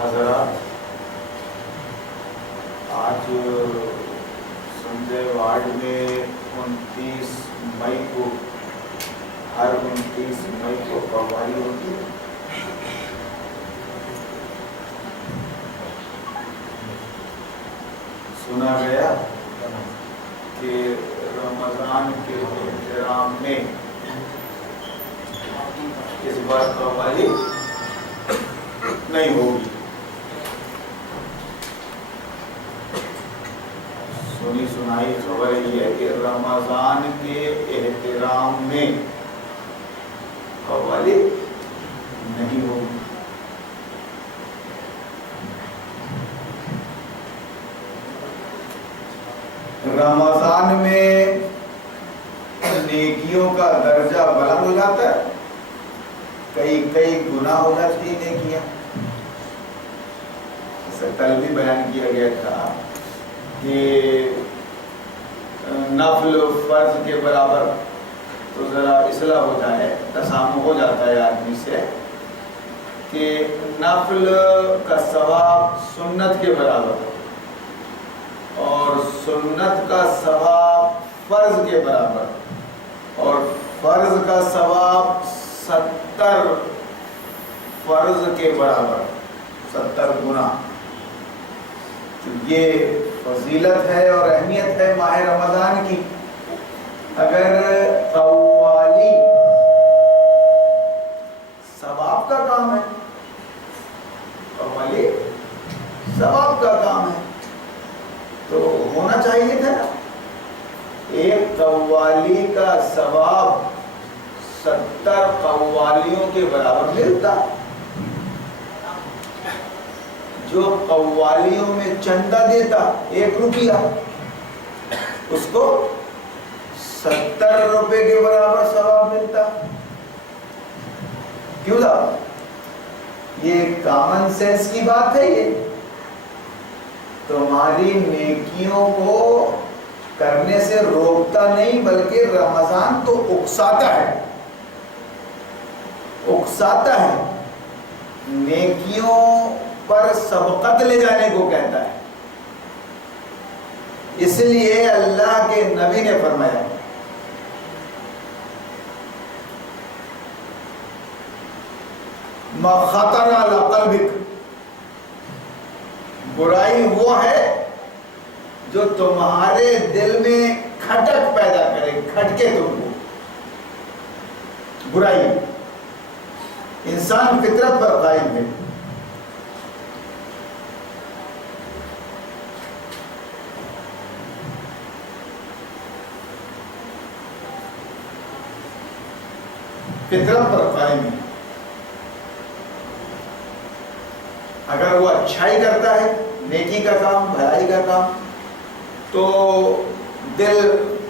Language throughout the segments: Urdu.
حضرات، آج سنجے وارڈ میں 29 مئی کو، ہر 29 مئی کو قوالی ہوتی ہے۔ سنا گیا کہ رمضان کے احترام میں اس بار قوالی نہیں ہوگی۔ سنی سنائی خبر یہ ہے کہ رمضان کے احترام میں قوالی نہیں ہوگی۔ رمضان میں نیکیوں کا درجہ بلند ہو جاتا ہے، کئی گناہ ہو جاتی ہیں نیکیاں۔ جیسے کل بھی بیان کیا گیا تھا کہ نفل فرض کے برابر تو ذرا اصلاح ہو جائے، تسامح ہو جاتا ہے آدمی سے کہ نفل کا ثواب سنت کے برابر اور سنت کا ثواب فرض کے برابر اور فرض کا ثواب 70 فرض کے برابر، 70 گنا۔ یہ فضیلت ہے اور اہمیت ہے ماہ رمضان کی۔ اگر قوالی ثواب کا کام ہے، قوالی ثواب کا کام ہے تو ہونا چاہیے تھا نا۔ ایک قوالی کا ثواب 70 قوالیوں کے برابر ملتا۔ جو قوالیوں میں چندہ دیتا 1 روپیہ، اس کو 70 روپے کے برابر ثواب ملتا۔ کیوں تھا؟ یہ کامن سینس کی بات ہے۔ یہ تمہاری نیکیوں کو کرنے سے روکتا نہیں، بلکہ رمضان تو اکساتا ہے، اکساتا ہے، نیکیوں پر سبقت لے جانے کو کہتا ہے۔ اس لیے اللہ کے نبی نے فرمایا ما خطر علی قلبک، برائی وہ ہے جو تمہارے دل میں کھٹک پیدا کرے، کھٹکے تم کو۔ برائی انسان فطرت پر قائم ہے۔ فطرت پر قائم ہے۔ اگر وہ اچھائی کرتا ہے، نیکی کا کام، بھلائی کا کام، تو دل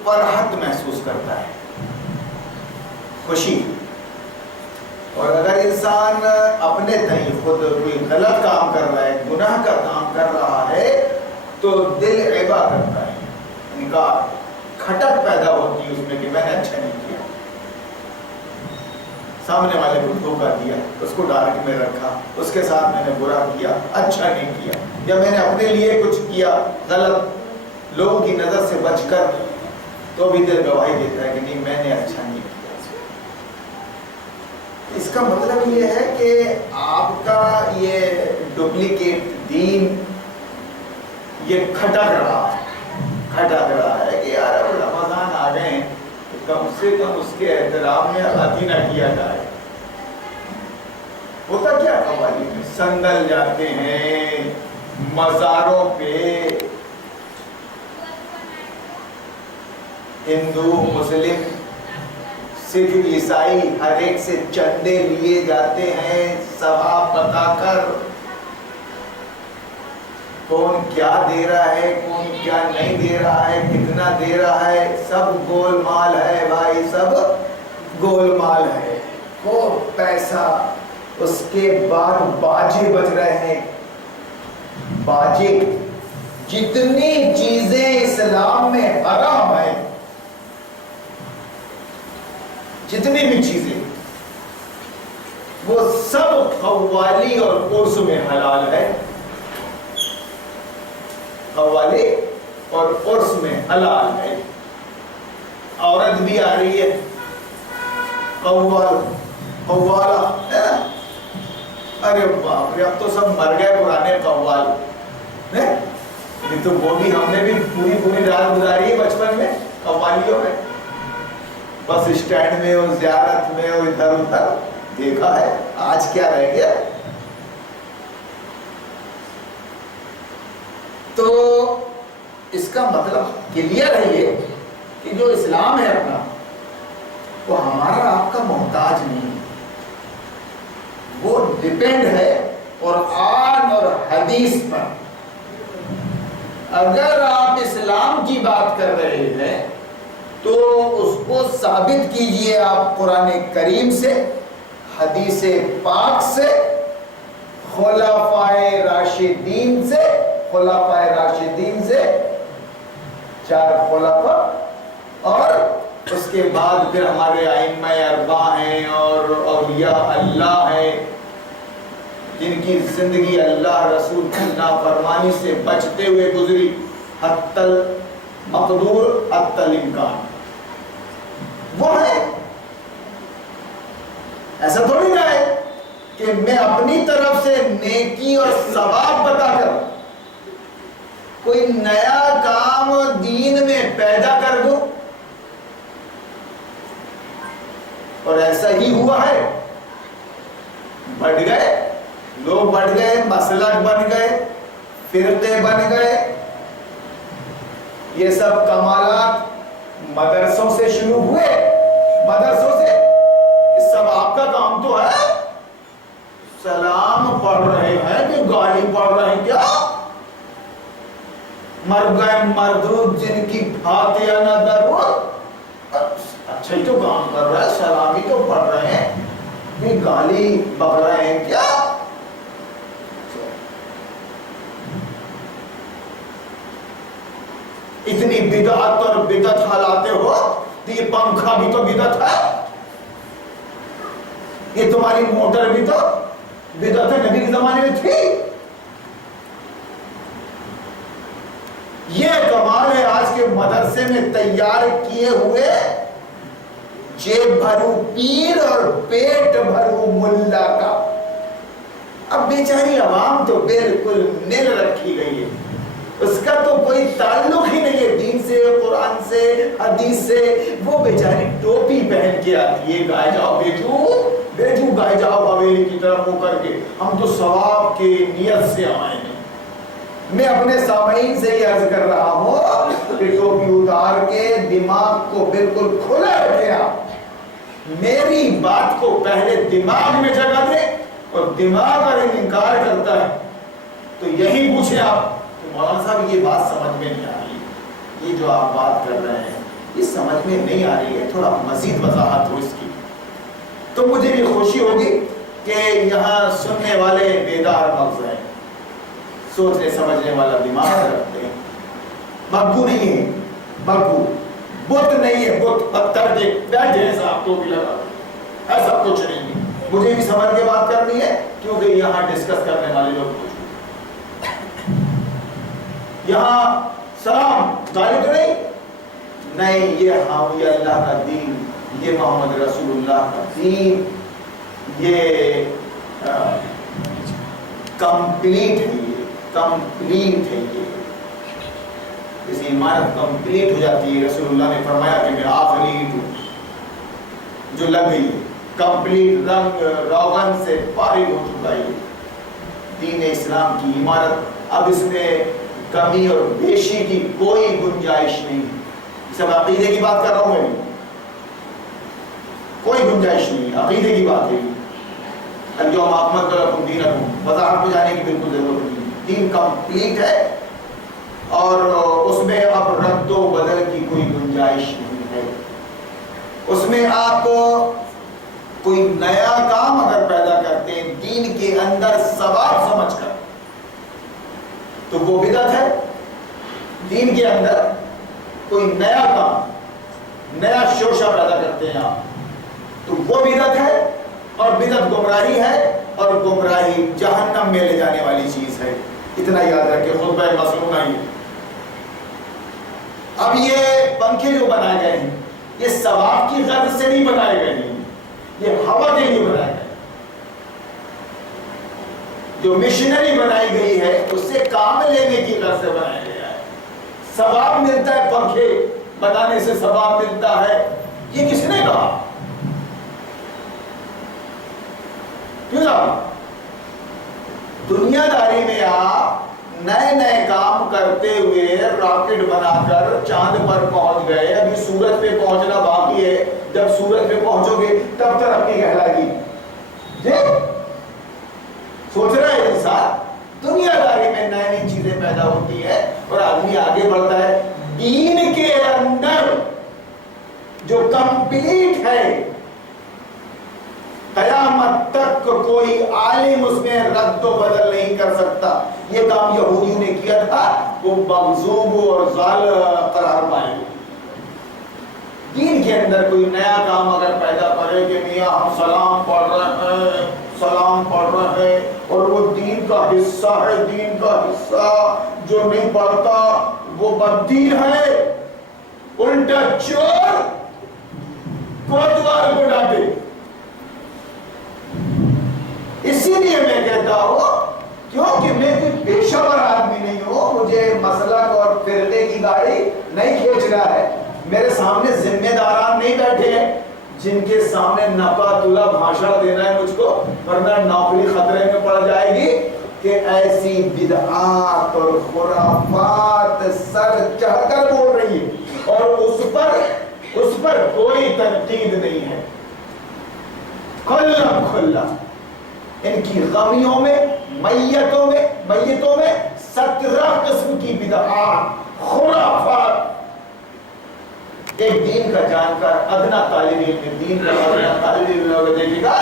فرحت محسوس کرتا ہے، خوشی۔ اور اگر انسان اپنے تئیں خود کوئی غلط کام کر رہا ہے، گناہ کا کام کر رہا ہے، تو دل عیبا کرتا ہے، انکار، کھٹک پیدا ہوتی ہے اس میں کہ میں نے اچھا نہیں کیا، سامنے والے کو دھوکہ دیا، اس کو ڈارک میں رکھا، اس کے ساتھ میں نے برا کیا، اچھا نہیں کیا، یا میں نے اپنے لیے کچھ کیا غلط، لوگوں کی نظر سے بچ کر، تو بھی دل گواہی دیتا ہے کہ نہیں میں نے اچھا نہیں کیا۔ اس کا مطلب یہ ہے کہ آپ کا یہ ڈپلیکیٹ دین یہ کھٹک رہا ہے کہ یار اب رمضان آ گئے ہیں، کم سے کم اس کے احترام میں عطیہ نہ کیا جائے۔ ہوتا کیا قوالی میں؟ سنگل جاتے ہیں مزاروں پہ، ہندو، مسلم، سکھ، عیسائی ہر ایک سے چندے لیے جاتے ہیں، ثواب بتا کر کون کیا دے رہا ہے، کون کیا نہیں دے رہا ہے، کتنا دے رہا ہے، سب گول مال ہے بھائی، سب گول مال ہے، خوب پیسہ۔ اس کے بعد باجے بج رہے ہیں، باجے، جتنی چیزیں اسلام میں حرام ہیں، جتنی بھی چیزیں وہ سب قوالی اور عرس میں حلال ہے، قوالی اور عرس میں حلال ہے۔ عورت بھی آ رہی ہے، قوالا، ارے باپ رے، اب تو سب مر گئے پرانے قوال، تو وہ بھی ہم نے بھی پوری رات گزاری ہے بچپن میں قوالیوں میں، بس اسٹینڈ میں اور زیارت میں اور ادھر ادھر دیکھا ہے، آج کیا رہ گیا؟ تو اس کا مطلب کلیئر ہے یہ کہ جو اسلام ہے اپنا، وہ ہمارا آپ کا محتاج نہیں ہے، وہ ڈیپینڈ ہے قرآن اور حدیث پر۔ اگر آپ اسلام کی بات کر رہے ہیں تو اس کو ثابت کیجئے آپ قرآن کریم سے، حدیث پاک سے، خلفائے راشدین سے، چار خلفاء، اور اس کے بعد پھر ہمارے ائمہ اربعہ ہیں اور اولیاء اللہ ہیں جن کی زندگی اللہ رسول کی نافرمانی سے بچتے ہوئے گزری، حتی المقدور حتی الامکان، وہ ہے۔ ایسا تھوڑی نہ ہے کہ میں اپنی طرف سے نیکی اور ثواب بتا کر کوئی نیا کام دین میں پیدا کر دوں، اور ایسا ہی ہوا ہے، بڑھ گئے لوگ، بڑھ گئے، مسلک بن گئے، فرقے بن گئے، یہ سب کمالات مدرسوں سے شروع ہوئے، مدرسوں سے، سب آپ کا کام تو ہے، سلام پڑھ رہے ہیں کہ گالی پڑھ رہے ہیں؟ کیا مر گئے مردود جن کی فاتحہ نہ درود، اچھا ہی تو کام کر رہا ہے، سلامی تو پڑھ رہے ہیں، یہ گالی بک رہے ہیں کیا؟ اتنی بدعت اور بدعت حالاتے ہو تو یہ پنکھا بھی تو بدعت ہے، یہ تمہاری موٹر بھی تو بدعت ہے، نبی کے زمانے میں تھی۔ یہ کمال ہے آج کے مدرسے میں تیار کیے ہوئے جیب بھرو پیر اور پیٹ بھرو ملا کا۔ اب بیچاری عوام تو بالکل نل رکھی گئی ہے، اس کا تو کوئی تعلق ہی نہیں ہے دین سے، قرآن سے، حدیث سے، وہ بیچاری ٹوپی پہن کے آتی ہے، گائے جاؤ بیٹھو گائے جاؤ حویلی کی طرف ہو کر کے، ہم تو ثواب کے نیت سے آئے ہیں۔ میں اپنے سامعین سے یہ عرض کر رہا ہوں کہ ٹوپی اتار کے دماغ کو بالکل کھلا رکھے، آپ میری بات کو پہلے دماغ میں جگہ دیں، اور دماغ اگر انکار کرتا ہے تو یہی پوچھیں آپ کہ مولانا صاحب یہ بات سمجھ میں نہیں آ رہی، یہ جو آپ بات کر رہے ہیں یہ سمجھ میں نہیں آ رہی ہے، تھوڑا مزید وضاحت ہو اس کی، تو مجھے بھی خوشی ہوگی کہ یہاں سننے والے بیدار مغز ہیں، سوچنے سمجھنے والا دماغ رکھتے ہیں، بگو نہیں ہے، بگو بت نہیں ہے، بت پتھر دیکھ بیٹھے ہیں صاحب تو بھی لگا، ایسا کچھ نہیں ہے، مجھے بھی سمجھ کے بات کرنی ہے کیونکہ یہاں ڈسکس کرنے والے لوگ کچھ یہاں سلام گالی تو نہیں، یہ حاوی اللہ کا دین، یہ محمد رسول اللہ کا دین، یہ کمپلیٹ ہے، یہ کمپلیٹ ہے، یہ اس عمارت کمپلیٹ ہو جاتی ہے، رسول اللہ نے فرمایا کہ میں آخری اینٹ ہوں جو لگ گئی ہے، کمپلیٹ رنگ روغن سے فارغ ہو چکا ہے دین اسلام کی عمارت، اب اس میں کمی اور بیشی کی کوئی گنجائش نہیں، سب عقیدے کی بات کر رہا ہوں میں، کوئی گنجائش نہیں، عقیدے کی بات ہے، اليوم اکملت لکم دینکم، وضاحت پہ جانے کی بالکل ضرورت نہیں، دین کمپلیٹ ہے اور اس میں اب رد و بدل کی کوئی گنجائش نہیں ہے، اس میں آپ کوئی نیا کام اگر پیدا کرتے ہیں دین کے اندر ثواب سمجھ کر تو وہ بدعت ہے، دین کے اندر کوئی نیا کام، نیا شوشہ پیدا کرتے ہیں آپ تو وہ بدعت ہے، اور بدعت گمراہی ہے اور گمراہی جہنم میں لے جانے والی چیز ہے. اتنا یاد رکھے خطبہ مسنونہ ہی. اب یہ پنکھے جو بنائے گئے ہیں یہ ثواب کی غرض سے نہیں بنائے گئے ہیں, یہ ہوا کے لیے بنائے گئے. جو مشنری بنائی گئی ہے اس سے کام لینے کی غرض سے بنایا گیا ہے. ثواب ملتا ہے, پنکھے بنانے سے ثواب ملتا ہے, یہ کس نے کہا؟ کیوں نہ دنیا داری میں آپ نئے نئے کام کرتے ہوئے راکٹ بنا کر چاند پر پہنچ گئے, ابھی سورج پہ پہنچنا باقی ہے. جب سورج پہ پہنچو گے تب ترقی کہلائے گی. جی سوچ رہا ہے انسان, دنیا داری میں نئی نئی چیزیں پیدا ہوتی ہے اور آدمی آگے بڑھتا ہے. دین کے اندر جو کمپلیٹ ہے قیامت تک کوئی عالم اس میں رد و بدل نہیں کر سکتا. یہ کام یہودیوں نے کیا تھا, وہ مغضوب اور ضال قرار پائے. دین کے اندر کوئی نیا کام اگر پیدا کرے کہ میاں ہم سلام پڑھ رہے ہیں اور وہ دین کا حصہ ہے, دین کا حصہ جو نہیں پڑھتا وہ بددین ہے, الٹا چور, کوتوال کو ڈانٹے. اسی لیے میں کہتا ہوں کیونکہ میں کوئی پیشہ ور آدمی نہیں ہوں, مجھے مسلک اور فرقے کی گاڑی نہیں کھینچ رہا ہے. میرے سامنے ذمہ داران نہیں بیٹھے ہیں جن کے سامنے نقاتلہ بھاشا دینا ہے مجھ کو, ورنہ نوکری خطرے میں پڑ جائے گی کہ ایسی بدعات اور خرافات سر چڑھ کر بول رہی ہے اور اس پر کوئی تنقید نہیں ہے. کھلا کھلا ان کی غمیوں میں میتوں میں 17 قسم کی بدعات خرافات. ایک دین کا جانکر ادنا طالب علم دین کا ادنا طالب علم دیکھے گا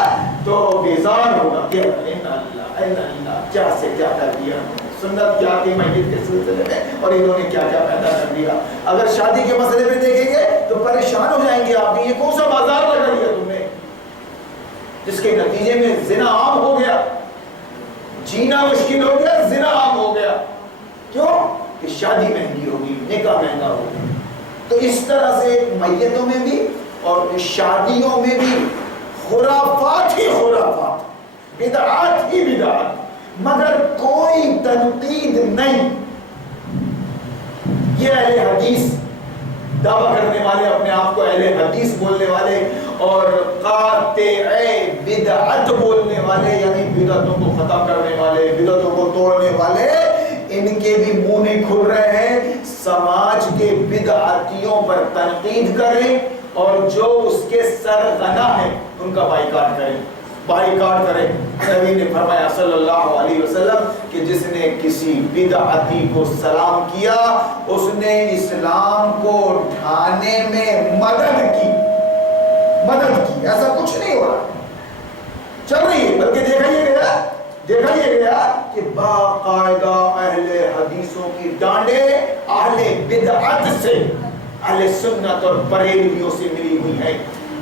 تو بیزار ہوگا کہ اللہ کیا سے کیا کر دیا, سنت کیا تھی میت کے سلسلے میں اور انہوں نے کیا کیا پیدا کر دیا. اگر شادی کے مسئلے میں دیکھیں گے تو پریشان ہو جائیں گے آپ. یہ کون سا بازار لگا دیا تم نے جس کے نتیجے میں زنا عام ہو گیا, جینا مشکل ہو گیا, زنا عام ہو گیا. کیوں کہ شادی مہنگی ہوگی, نکاح مہنگا ہوگا. تو اس طرح سے میتوں میں بھی اور شادیوں میں بھی خرافات ہی خرافات, بدعات ہی بدعات, مگر کوئی تنقید نہیں. یہ اہل حدیث دعویٰ کرنے والے, اپنے آپ کو اہل حدیث بولنے والے اور قاطع بدعت بولنے والے, یعنی بدعتوں کو ختم کرنے والے, بدعتوں کو توڑنے والے, ان کے بھی منہ نہیں کھل رہے ہیں. سماج کے بدعتیوں پر تنقید کریں اور جو اس کے سرغنہ ہیں ان کا بائیکاٹ کریں. نبی نے فرمایا صلی اللہ علیہ وسلم کہ جس نے کسی بدعتی کو سلام کیا اس نے اسلام کو ڈھانے میں مدد کی. ایسا کچھ نہیں ہو رہا, چل رہی ہے, بلکہ دیکھا یہ گیا کہ باقاعدہ اہل حدیثوں کی ڈانڈے اہل بدعت سے, اہل سنت اور بریلویوں سے ملی ہوئی ہے.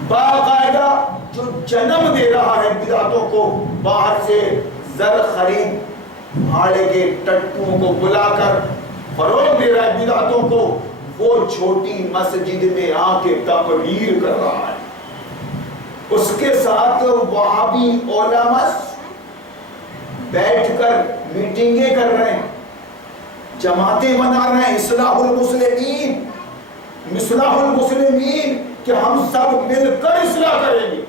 باقاعدہ جو جنم دے رہا ہے بدعتوں کو, باہر سے زر خرید بھاڑے کے ٹٹوؤں کو بلا کر فروغ دے رہا ہے بدعتوں کو, وہ چھوٹی مسجد میں آ کے تقریر کر رہا ہے. اس کے ساتھ وہابی علماء بیٹھ کر میٹنگیں کر رہے ہیں, جماعتیں بنا رہے ہیں, اصلاح المسلمین کہ ہم سب مل کر اصلاح کریں گے.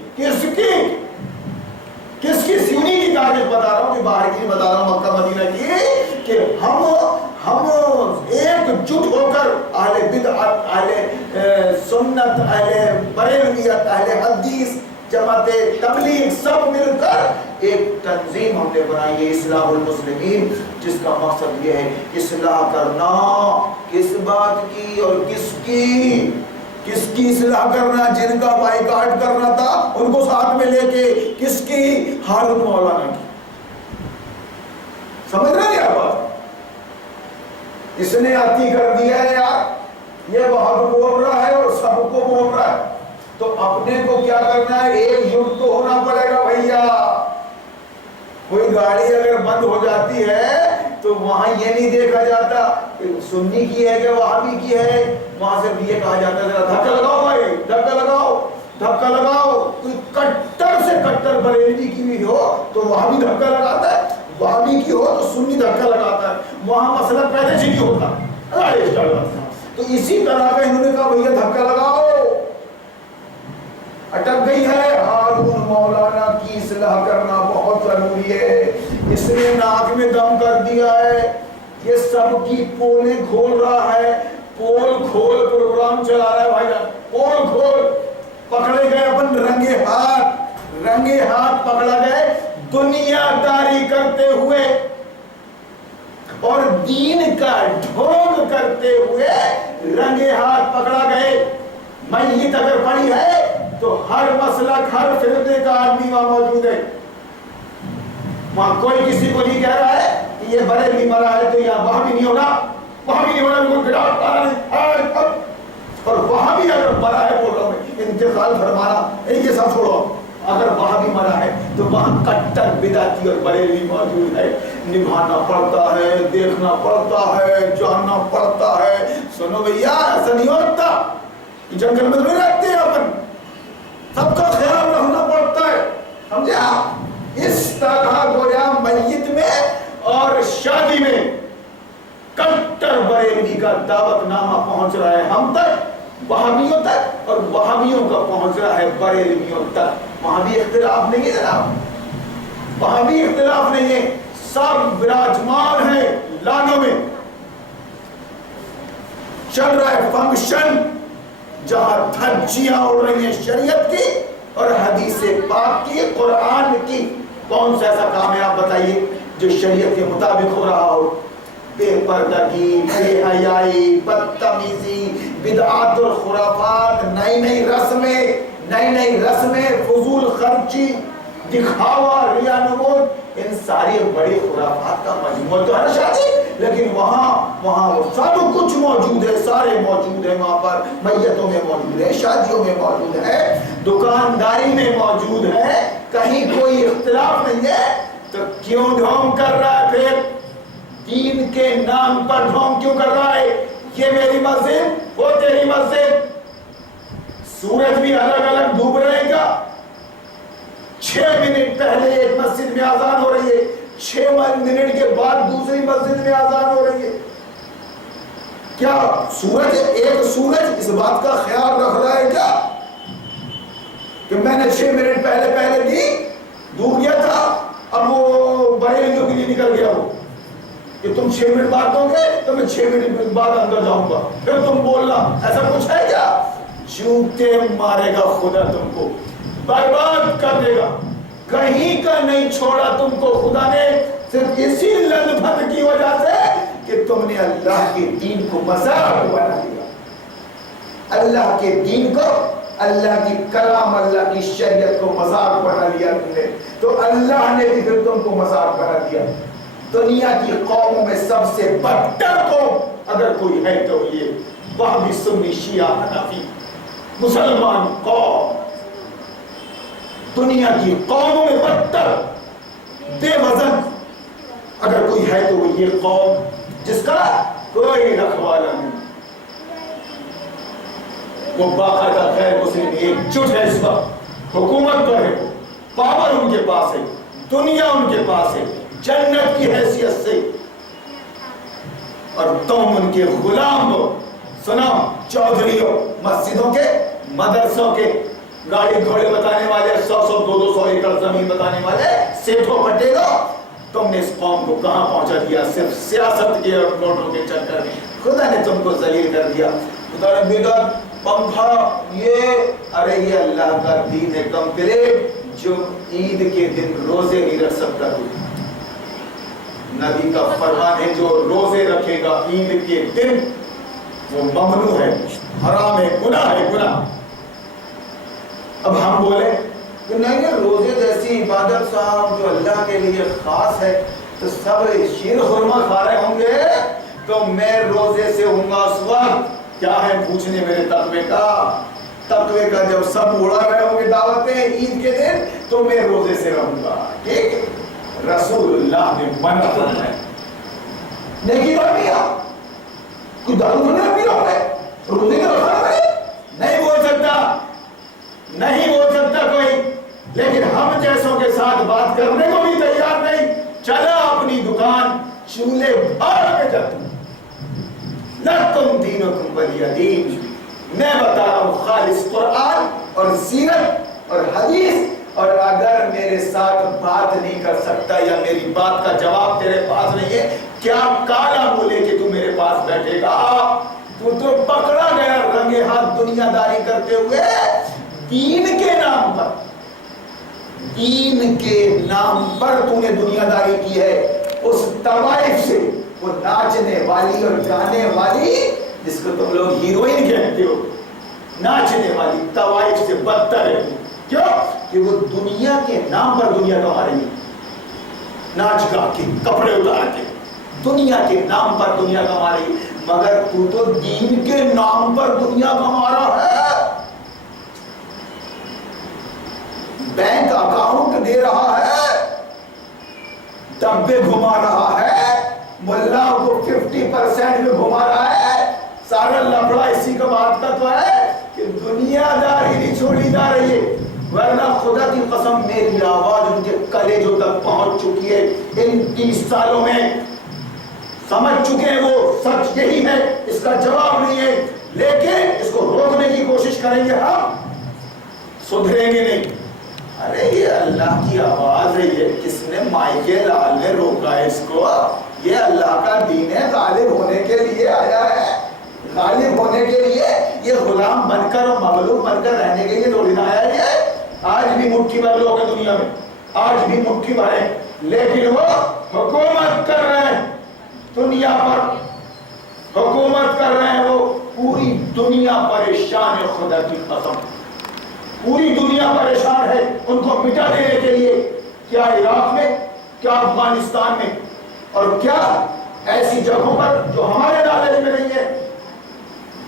کس کی سیونی کی تاریخ بتا رہا ہوں کہ باہر کی بتا رہا ہوں, مکہ مدینہ کی, کہ ہم ایک جٹ ہو کر اہل بدعت, اہل سنت, اہل بریلویت, اہل حدیث, جماعت تبلیغ سب مل کر ایک تنظیم ہم نے بنائی ہے اصلاح المسلمین, جس کا مقصد یہ ہے اصلاح کرنا. کس بات کی اور کس کی اصلاح کرنا؟ جن کا بائیکاٹ کرنا تھا ان کو ساتھ میں لے کے, کس کی؟ حضرت مولانا کی. سمجھ رہے ہیں آپ بات؟ اس نے عطی کر دیا ہے یار, یہ بہت بول رہا ہے اور سب کو بول رہا ہے, تو اپنے کو کیا کرنا ہے؟ ایک جٹ تو ہونا پڑے گا بھیا. کوئی گاڑی اگر بند ہو جاتی ہے تو وہاں یہ نہیں دیکھا جاتا کہ سنی کی ہے کہ وہابی کی ہے، وہاں صرف یہ کہا جاتا ہے ذرا دھکا لگاؤ بھائی، دھکا لگاؤ دھکا لگاؤ۔ کوئی کٹر سے کٹر بریلوی کی بھی ہو تو وہابی دھکا لگاتا ہے، وہابی کی ہو تو سنی دھکا لگاتا ہے، وہاں مسئلہ پہلے سے نہیں ہوتا۔ تو اسی طرح کا انہوں نے کہا بھیا دھکا لگاؤ، اٹک گئی ہے، ہارون مولانا کی اصلاح کرنا بہت ضروری ہے، اس نے ناک میں دم کر دیا ہے، یہ سب کی پولیں کھول رہا ہے، پول کھول پروگرام چلا رہا ہے بھائی جان، پول کھول۔ پکڑے گئے اپن رنگے ہاتھ پکڑا گئے دنیا داری کرتے ہوئے اور دین کا ڈھونگ کرتے ہوئے، رنگے ہاتھ پکڑا گئے۔ میت اگر پڑی ہے تو ہر مسلک ہر فرقے کا آدمی وہاں موجود ہے، وہاں کوئی کسی کو نہیں کہہ رہا ہے کہ یہ بریلوی مرا ہے تو یہاں وہاں بھی نہیں ہوگا، وہاں بھی نہیں ہونا، بالکل گراوٹ پا رہا ہے، اور وہاں بھی اگر مرا ہے، بول رہا ہوں انتقال فرمانا یہ سب چھوڑو، اگر وہاں بھی مرا ہے تو وہاں کٹر بدعتی اور بریلوی موجود ہے، نبھانا پڑتا ہے، دیکھنا پڑتا ہے، جاننا پڑتا ہے۔ سنو بھیا ایسا نہیں ہوتا، جنگل میں نہیں رہتے ہیں اپن، سب کا خیال رکھنا پڑتا ہے، سمجھا؟ اس طرح گویا میت میں اور شادی میں کٹر بریلوی کا دعوت نامہ پہنچ رہا ہے ہم تک، وہابیوں تک، اور وہابیوں کا پہنچ رہا ہے بریلویوں تک۔ وہاں بھی اختلاف نہیں ہے جناب، وہاں بھی اختلاف نہیں ہے، سب براجمان ہیں لانوں میں۔ چل رہا ہے فنکشن جہاں دھجیاں اڑ رہی ہیں شریعت کی اور حدیث پاک کی، قرآن کی۔ کون سا ایسا کام ہے آپ بتائیے جو شریعت کے مطابق ہو رہا ہو؟ بے پردگی، بے حیائی، بدتمیزی، بدعات اور خرافات، نئی رسمیں، فضول خرچی، دکھاوا، ریا نمود، ان ساری بڑی خرافات کا مجموعہ تو ہے شادی، لیکن وہاں سب کچھ موجود ہے، سارے موجود ہیں وہاں پر، میتوں میں موجود ہے، شادیوں میں موجود ہے، دکانداری میں موجود ہے، کہیں کوئی اختلاف نہیں ہے۔ تو کیوں ڈھونگ کر رہا ہے پھر؟ دین کے نام پر ڈھونگ کیوں کر رہا ہے؟ یہ میری مسجد، وہ تیری مسجد، سورج بھی الگ الگ ڈوب رہے گا، 6 منٹ پہلے ایک مسجد میں اذان ہو رہی ہے، 6 منٹ کے بعد دوسری مسجد میں اذان ہو رہی ہے۔ کیا ایک سورج اس بات کا خیال رکھ رہا ہے کیا کہ میں نے 6 منٹ پہلے دی، ڈوب گیا تھا، اب وہ بریلیوں کے لیے نکل گیا ہو کہ تم 6 منٹ بعد دو گے تو میں 6 منٹ بعد اندر جاؤں گا، پھر تم بولنا، ایسا کچھ ہے کیا؟ جوتے مارے گا خدا، تم کو برباد کر دے گا، کہیں کا نہیں چھوڑا تم کو خدا نے، صرف اسی لن بھن کی وجہ سے کہ تم نے اللہ کے دین کو مذاق بنا دیا، اللہ کے دین کو، اللہ کی کلام، اللہ کی شریعت کو مذاق بنا لیا تم نے، تو اللہ نے بھی پھر تم کو مذاق بنا دیا۔ دنیا کی قوموں میں سب سے بدتر قوم اگر کوئی ہے تو یہ وہابی، سنی، شیعہ، حنفی مسلمان قوم، دنیا کی قوموں میں بدتر بے وزن اگر کوئی ہے تو وہ یہ قوم جس کا کوئی رکھوالا نہیں، وہ باقاعدہ غیر مسلم ایک جٹ ہے، اس وقت حکومت پر ہے، پاور ان کے پاس ہے، دنیا ان کے پاس ہے جنت کی حیثیت سے، اور تم ان کے غلام ہو۔ سنا چودھریوں، مسجدوں کے، مدرسوں کے، گاڑی گھوڑے بتانے والے، 100 200 ایکڑ زمین بتانے والے، سیٹھوں پٹیلوں، تم نے اس قوم کو کہاں پہنچا دیا؟ صرف سیاست کے اور نوٹوں کے چکر میں خدا نے تم کو ذلیل کر دیا۔ خدا نے بدعت، پنکھا، ارے یہ اللہ کا دین ہے کمپلیٹ، جو عید کے دن روزے نہیں رکھ سکتا کوئی، نبی کا فرمان ہے جو روزے رکھے گا عید کے دن وہ ممنوع ہے، حرام ہے، گناہ ہے، گناہ۔ اب ہم بولے کہ نہیں روزے جیسی عبادت صاحب جو اللہ کے لیے خاص ہے تو سب شیر خرما کھا رہے ہوں گے تو میں روزے سے ہوں گا اس وقت۔ کیا ہے پوچھنے میرے تقوی کا جب سب اڑا رہے ہوں گے دعوتیں عید کے دن تو میں روزے سے رہوں گا، ٹھیک؟ رسول اللہ نے منع فرمایا. نیکی پر پیا کوئی دارو تو نہیں پی رہا ہے, روزے کا روزہ کرے, نہیں بول سکتا, نہیں بول سکتا کوئی. لیکن ہم جیسوں کے ساتھ بات کرنے کو بھی تیار نہیں. چلا اپنی دکان چولہے بھاڑ میں جا, لکم دینکم ولی دین. میں بتا رہا ہوں خالص قرآن اور سیرت اور حدیث, اور اگر میرے ساتھ بات نہیں کر سکتا یا میری بات کا جواب تیرے پاس نہیں ہے, کیا کالا منہ لے کے تو میرے پاس بیٹھے گا؟ تو پکڑا گیا رنگے ہاتھ دنیا داری کرتے ہوئے دین کے نام پر. دین کے نام پر تو نے دنیا داری کی ہے. اس طوائف سے, وہ ناچنے والی اور گانے والی جس کو تم لوگ ہیروئن کہتے ہو, ناچنے والی طوائف سے بدتر ہے. کیوں؟ کہ وہ دنیا کے نام پر دنیا کما رہی ہے, ناچ گا کے کپڑے اتار کے دنیا کے نام پر دنیا کما رہی ہے. مگر تو دین کے نام پر دنیا کما رہا ہے. بینک اکاؤنٹ دے رہا ہے, ڈبے گھما رہا ہے, ملا کو 50% میں گھما رہا ہے. سارا لفڑا اسی کا بات کا تو ہے کہ دنیا داری نہیں چھوڑی جا رہی ہے. ورنہ خدا کی قسم میری آواز ان کے کلیجوں تک پہنچ چکی ہے. ان 30 سالوں میں سمجھ چکے ہیں وہ سچ یہی ہے, اس کا جواب نہیں ہے. لیکن اس کو روکنے کی کوشش کریں گے ہم, سدھریں گے نہیں. ارے یہ اللہ کی آواز ہے, یہ کس نے مائکے لال نے روکا ہے اس کو؟ یہ اللہ کا دین ہے, غالب ہونے کے لیے آیا ہے, غالب ہونے کے لیے. یہ غلام بن کر اور مغلوب بن کر رہنے کے لیے تھوڑی نہ آیا ہے. آج بھی مٹھی بھر لوگ ہیں دنیا میں, آج بھی مٹھی بھر ہیں, لیکن وہ حکومت کر رہے ہیں دنیا پر, حکومت کر رہے ہیں. وہ پوری دنیا پریشان ہے, خدا کی قسم پوری دنیا پریشان ہے ان کو مٹا دینے کے لیے. کیا عراق میں, کیا افغانستان میں, اور کیا ایسی جگہوں پر جو ہمارے نالج میں نہیں ہے.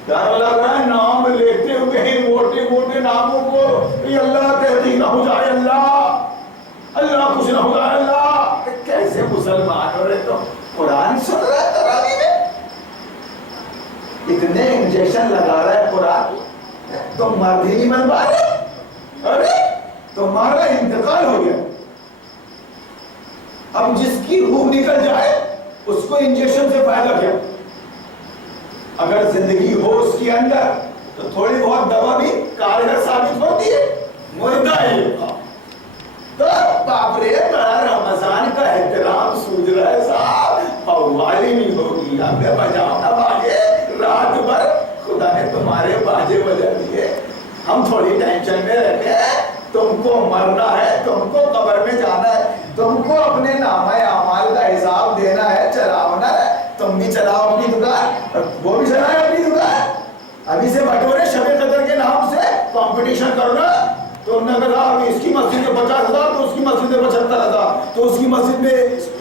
ڈر لگ رہا ہے نام لیتے ہوئے ہی موٹے موٹے ناموں کو, یہ اللہ تحقیق نہ ہو جائے, اللہ اللہ کچھ نہ ہو جائے, اللہ. کیسے مسلمان ہو رہے تو قرآن سن رہا ہے تراویح میں, اتنے انجیکشن لگا رہا ہے قرآن, تو مرد ہی نہیں بن پا رہے. ارے تمہارا انتقال ہو گیا, اب جس کی روح نکل جائے اس کو انجیکشن سے فائدہ کیا؟ اگر زندگی ہو اس کے اندر تو تھوڑی بہت دوا بھی کارگر ثابت ہوتی ہے. مردہ ہے تو باپ رے, بڑا رمضان کا احترام سوچ رہا ہے صاحب, قوالی نہیں ہوگی, اب بجاؤ نہ باجے رات بھر, خدا نے تمہارے باجے بجا دیے. ہم تھوڑی ٹینشن میں رہتے ہیں, تم کو مرنا ہے, تم کو قبر میں جانا ہے, تم کو اپنے نامہ اعمال کا حساب دینا ہے, چلاونا ہے. تم بھی چلاؤ اپنی دکان, وہ بھی چلائے اپنی دکان. ابھی سے بٹورے شب قدر کے نام سے کمپٹیشن کرو نا. تو انہوں نے کہا اس کی مسجد میں 50,000, تو اس کی مسجد میں 75,000, تو اس کی مسجد میں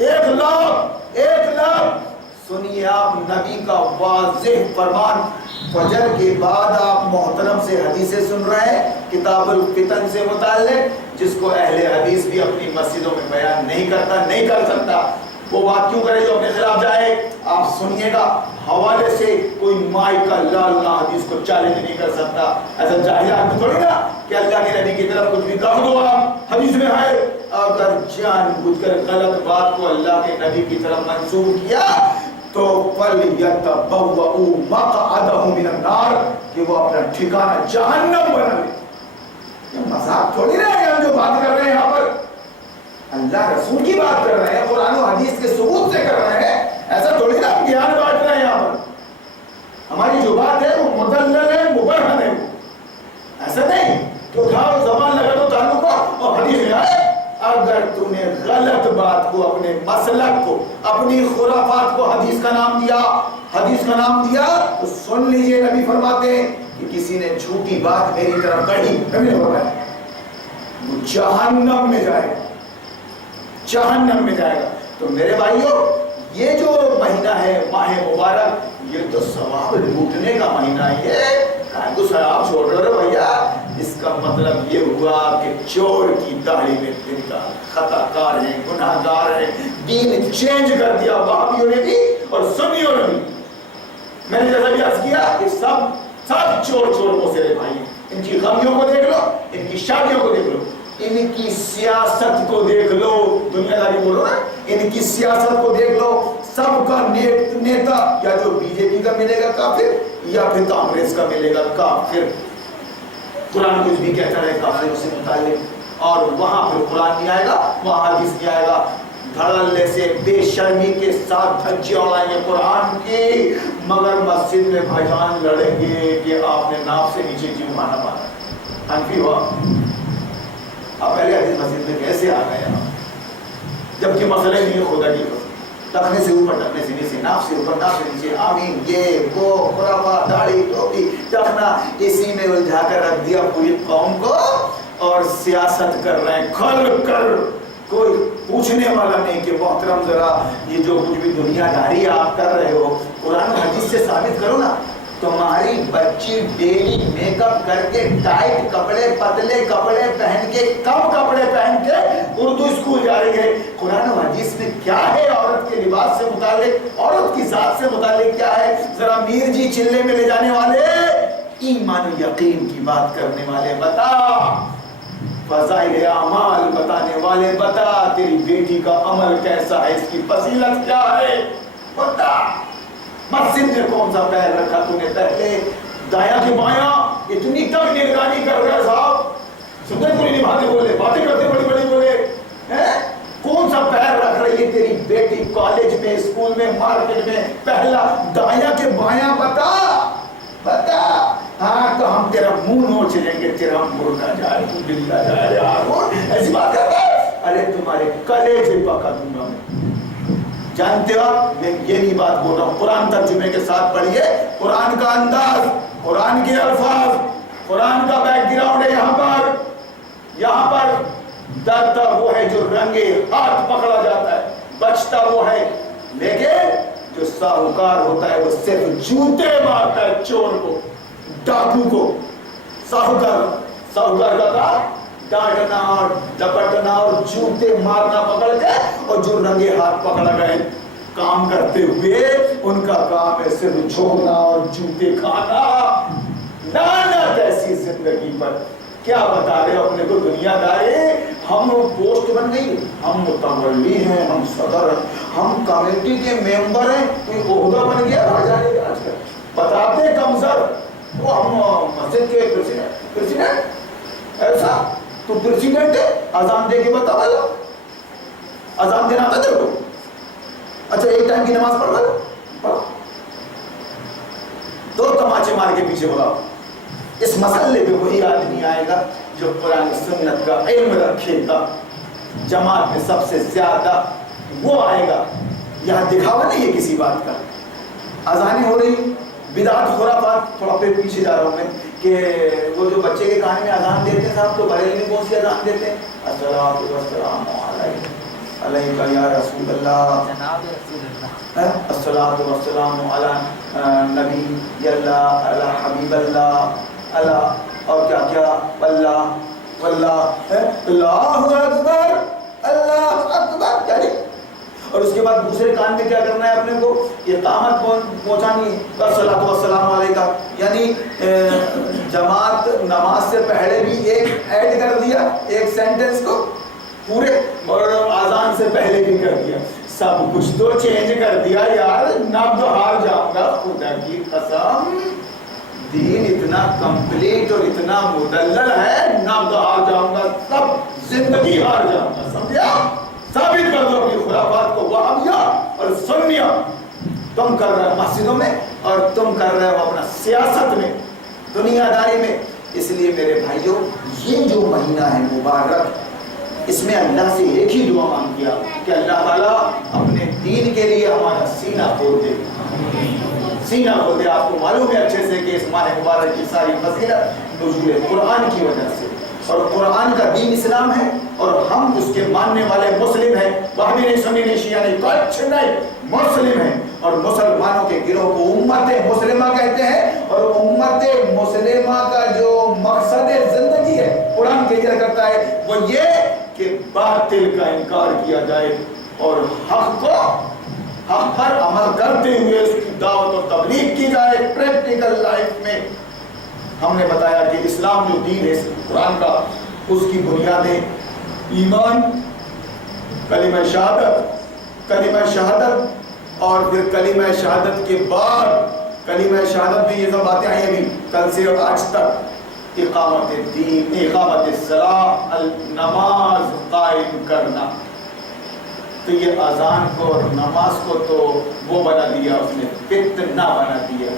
1 لاکھ 1 لاکھ. سنیے آپ نبی کا واضح فرمان. فجر کے بعد آپ محترم سے حدیثیں سن رہے ہیں کتاب الفتن سے متعلق, جس کو اہل حدیث بھی اپنی مسجدوں میں بیان نہیں کرتا, نہیں کر سکتا. وہ بات کیوں کرے جو اپنے خلاف جائے؟ آپ سنیے گا حوالے سے کوئی مائی کا لال حدیث کو چیلنج نہیں کر سکتا. ایسا جاہل آدمی تھوڑی نا کہ اللہ کے نبی کی طرف کچھ بھی کہہ دو آپ حدیث میں ہے. اگر جان بوجھ کر غلط بات کو اللہ کے نبی کی طرف منسوب کیا تو فَلْيَتَبَوَّأُ مَقْعَدَهُ مِنَ النَّارِ, کہ وہ اپنا ٹھکانہ جہنم بنا لے. یہ مذاق تھوڑی نہ ہے ہم جو بات کر رہے ہیں یہاں پر, اللہ رسول کی بات کر رہے ہیں, قرآن و حدیث کے ثبوت سے کر رہے ہیں. ایسا تھوڑی نا ہم گیان بانٹ رہے ہیں یہاں پر. ہماری جو بات ہے وہ مدلل ہے, مبرہن ہے. ایسا نہیں کہ اٹھاؤ زبان لگا دو تعلق کو اور حدیث میں آئے. اگر تم نے غلط بات کو, اپنے مسلک کو, اپنی خرافات کو حدیث کا نام دیا, حدیث کا نام دیا, تو سن لیجئے نبی فرماتے ہیں کہ کسی نے جھوٹی بات میری طرف کہی, نبی نے فرمایا وہ جہنم میں جائے گا, جہنم میں جائے گا. تو میرے بھائیوں, یہ جو مہینہ ہے ماہ مبارک, یہ تو ثواب لوٹنے کا مہینہ ہے. یہ کائیں کو ثواب چھوڑ رہے ہو بھیا, اس کا مطلب یہ ہوا کہ چور کی داڑھی میں تنکا، خطا کار ہیں، گناہ گار ہیں، دین چینج کر دیا وہابیوں نے بھی اور سنیوں نے بھی۔ میں نے جیسا بھی عرض کیا کہ سب چور موسیرے بھائی، ان کی غمیوں کو دیکھ لو، ان کی شادیوں کو دیکھ لو، ان کی سیاست کو دیکھ لو، دنیا داری بولو نا، ان کی سیاست کو دیکھ لو، سب کا نیتا یا جو بی جے پی کا ملے گا کافر یا پھر کانگریس کا ملے گا کافر۔ قرآن کچھ بھی کہتا ہے کافروں سے متعلق، اور وہاں پھر قرآن نہیں آئے گا، وہاں حدیث نہیں آئے گا، دھڑلے سے بے شرمی کے ساتھ دھجے اڑائیں گے قرآن کی، مگر مسجد میں بھائیجان لڑیں گے کہ آپ نے ناف سے نیچے کیوں مانا مانا، حنفی ہوا آپ پہلے حدیث مسجد میں کیسے آ گئے آپ، جبکہ مسئلہ ہی نہیں خدا کی قسم، ٹکنے سے اوپر ٹکنے سے نیچے، ناف سے اوپر ناف سے نیچے، آمین یہ وہ خرافات، داڑھی ٹوپی ٹکنا، اسی میں الجھا کر رکھ دیا پوری قوم کو، اور سیاست کر رہے ہیں کھل کر، کوئی پوچھنے والا نہیں کہ محترم ذرا یہ جو کچھ بھی دنیا داری آپ کر رہے ہو قرآن و حدیث سے ثابت کرو نا۔ تمہاری بچی ڈیلی میک اپ کر کے ٹائٹ کپڑے، پتلے کپڑے پہن کے، کم کپڑے پہن کے اردو اسکول جا رہی ہے، قرآن و حدیث میں کیا ہے عورت کے لباس سے متعلق، عورت کی ذات سے متعلق کیا ہے؟ ذرا میر جی چلے میں لے جانے والے، ایمان و یقین کی بات کرنے والے بتا، فضائل اعمال بتانے والے بتا، تیری بیٹی کا عمل کیسا ہے، اس کی فضیلت کیا ہے بتا۔ مسجد میں کون سا پیر رکھا تو نے پہلے، دایاں کے بایاں، اتنی تک نگرانی کر رہے صاحب، سنتے پوری نبھاتے بولے، باتیں کرتے بڑی بڑی بولے، کون سا پیر رکھ رہی ہے تیری بیٹی کالج میں، اسکول میں، مارکیٹ میں، پہلا دایاں کے بایاں بتا بتا۔ ہاں تو ہم تیرا منہ نوچ لیں گے، تیرا مردہ جائے تو بلّا جائے یار، ایسی بات کرتا ہے، ارے تمہارے کلیجے پکا دوں گا میں۔ جانتے ہو میں یہ نہیں بات بول رہا ہوں، قرآن ترجمے کے ساتھ پڑھیے، قرآن کا انداز، قرآن کے الفاظ، قرآن کا بیک گراؤنڈ ہے یہاں پر ڈرتا وہ ہے جو رنگے ہاتھ پکڑا جاتا ہے، بچتا وہ ہے، لیکن جو ساہوکار ہوتا ہے وہ صرف جوتے مارتا ہے چور کو، ڈاکو کو۔ ساہوکار کا کام ڈانٹنا اور ڈپٹنا اور جوتے مارنا پکڑ کے، اور جو رنگے ہاتھ پکڑ گئے کام کرتے ہوئے ان کا کام ہے صرف چھوڑنا اور جوتے کھانا۔ لعنت ایسی زندگی پر، کیا بتا رہے ہو اپنے کو دنیا داری، ہم پوسٹ بن گئی، ہم متولی ہیں، ہم صدر ہیں، ہم کمیٹی کے ممبر ہیں، کوئی عہدہ بن گیا آ جانے کا آج کل بتاتے کمزر، وہ ہم مسجد کے پریزیڈنٹ ایسا تو پریزیڈنٹ ہے، اذان دے کے بتا بھائی، اذان دینا آتا تیرے کو؟ اچھا ایک ٹائم کی نماز پڑھ لو، پڑھو، دو تماچے مار کے پیچھے بلاؤ۔ اس مسئلے پہ وہی آدمی آئے گا جو قرآن سنت کا علم رکھے گا، جماعت میں سب سے زیادہ وہ آئے گا۔ یہاں دکھاوا نہیں ہے کسی بات کا، اذانیں ہو رہی، بدعت خرافات، تھوڑا پہ پیچھے جا رہا ہوں میں، کہ وہ جو بچے کے کان میں اذان دیتے ہیں صاحب، تو بریلی میں کون سی اذان دیتے ہیں؟ الصلاۃ والسلام علیک یا رسول اللہ، الصلاۃ والسلام علی نبی اللہ، علی حبیب اللہ، اللہ، اور کیا کیا، اللہ واللہ، اللہ اکبر، اللہ اکبر، یعنی، اور اس کے بعد دوسرے کان میں کیا کرنا ہے اپنے کو، اقامت پہنچانی ہے، الصلاۃ والسلام علیکہ، یعنی جماعت نماز سے پہلے بھی ایک ایڈ کر دیا، ایک سینٹنس کو پورے، اور اذان سے پہلے بھی کر دیا، سب کچھ تو چینج کر دیا یار، نبض ہار جاؤں گا خدا کی قسم، دین اتنا کمپلیٹ اور اتنا مدلل ہے، نبض ہار جاؤں گا، سب زندگی ہار جاؤں گا، سمجھا؟ ثابت کر دو اپنی خرافات کو، وہابیہ اور سنیہ تم کر رہے ہو مسجدوں میں، اور تم کر رہے ہو اپنا سیاست میں، دنیا داری میں۔ اس لیے میرے بھائیوں، یہ جو مہینہ ہے مبارک، اس میں اللہ سے ایک ہی دعا مانگ کیا کہ اللہ تعالیٰ اپنے دین کے لیے ہمارا سینہ کھول دے، سینہ کھول دے۔ آپ کو معلوم ہے اچھے سے کہ اس ماہ مبارک کی ساری فضیلت نزول قرآن کی وجہ سے، اور قرآن کا دین اسلام ہے، اور ہم اس کے ماننے والے مسلم ہیں، وہابی نہیں، سنی نہیں، شیعہ نہیں، کچھ نہیں، مسلم ہیں، اور مسلمانوں کے گروہ کو امت مسلمہ کہتے ہیں، اور امت مسلمہ کا جو مقصد زندگی قرآن کیا کرتا ہے وہ یہ کہ باطل کا انکار کیا جائے اور حق پر عمل کرتے ہوئے اس کی دعوت اور تبلیغ کی جائے پریکٹیکل لائف میں۔ ہم نے بتایا کہ اسلام جو دین ہے قرآن کا، اس کی بنیادیں ایمان، کلمہ شہادت اور پھر کلمہ شہادت کے بعد کلمہ شہادت میں یہ سب باتیں آئی ابھی کل سے اور آج تک، اقامت دین، اقامت الصلاۃ، نماز قائم کرنا۔ تو یہ اذان کو اور نماز کو تو وہ بنا دیا اس نے، فتنہ بنا دیا۔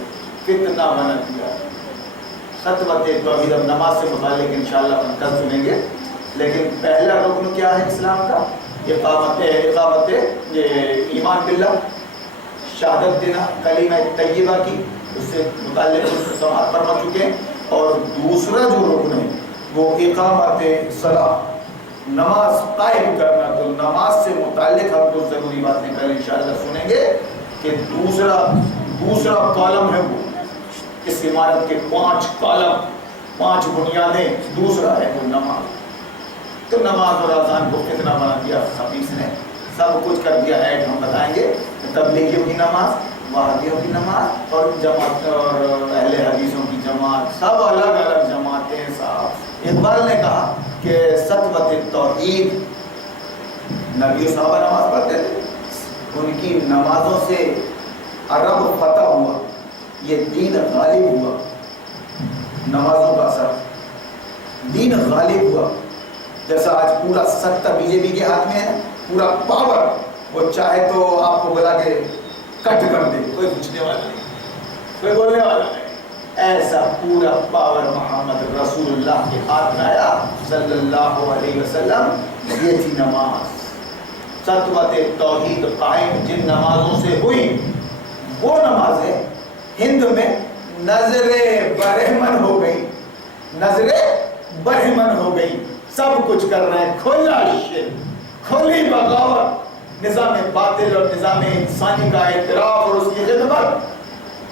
خطبت توحید اب نماز سے متعلق انشاءاللہ ہم کل سنیں گے، لیکن پہلا رکن کیا ہے اسلام کا؟ اقامت ایمان باللہ، شہادت دینا، کلمہ طیبہ کی، اس سے متعلق سماعت فرما چکے ہیں۔ اور دوسرا جو رکن ہے وہ اقامت صلاۃ، نماز قائم کرنا۔ تو نماز سے متعلق ہم کچھ ضروری باتیں کل انشاءاللہ سنیں گے کہ دوسرا کالم ہے وہ اس عمارت کے 5 کالم، 5 بنیادیں، دوسرا ہے وہ نماز۔ تو نماز اور اذان کو کتنا بنا دیا خبیث نے، سب کچھ کر دیا ایڈ، ہم بتائیں گے۔ تبلیغیوں کی نماز، وہابیوں کی نماز اور جماعت اور اہل حدیثوں کی جماعت، سب الگ الگ جماعتیں صاحب۔ اقبال نے کہا کہ ستوت توحید، نبی و صحابہ نماز پڑھتے تھے، ان کی نمازوں سے عرب فتح ہوا، یہ دین غالب ہوا، نمازوں کا اثر، دین غالب ہوا۔ جیسا آج پورا سکتا بی جے پی کے ہاتھ میں ہے، پورا پاور، وہ چاہے تو آپ کو بلا کے کٹ کر دے، کوئی پوچھنے والا نہیں، کوئی بولنے والا نہیں۔ ایسا پورا پاور محمد رسول اللہ کے ہاتھ میں آیا صلی اللہ علیہ وسلم۔ یہ تھی نماز، ستوت توحید قائم جن نمازوں سے ہوئی، وہ نمازیں ہند میں نظر برہمن ہو گئی، سب کچھ کر رہے ہیں، کھلا شرک، کھلی بغاوت، نظام باطل اور نظام انسانی کا اعتراف اور اس کی خدمت،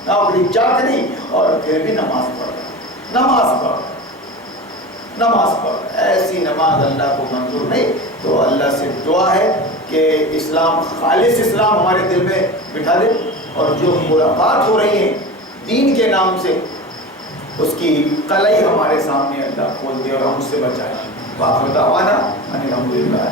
نوکری چاکری، اور پھر بھی نماز پڑھ۔ ایسی نماز اللہ کو منظور نہیں۔ تو اللہ سے دعا ہے کہ اسلام، خالص اسلام ہمارے دل میں بٹھا دے، اور جو خرافات ہو رہی ہیں دین کے نام سے، اس کی قلعی ہمارے سامنے اللہ کھول دے اور ہم اس سے بچائیں۔ وآخر دعوانا ان الحمد للہ۔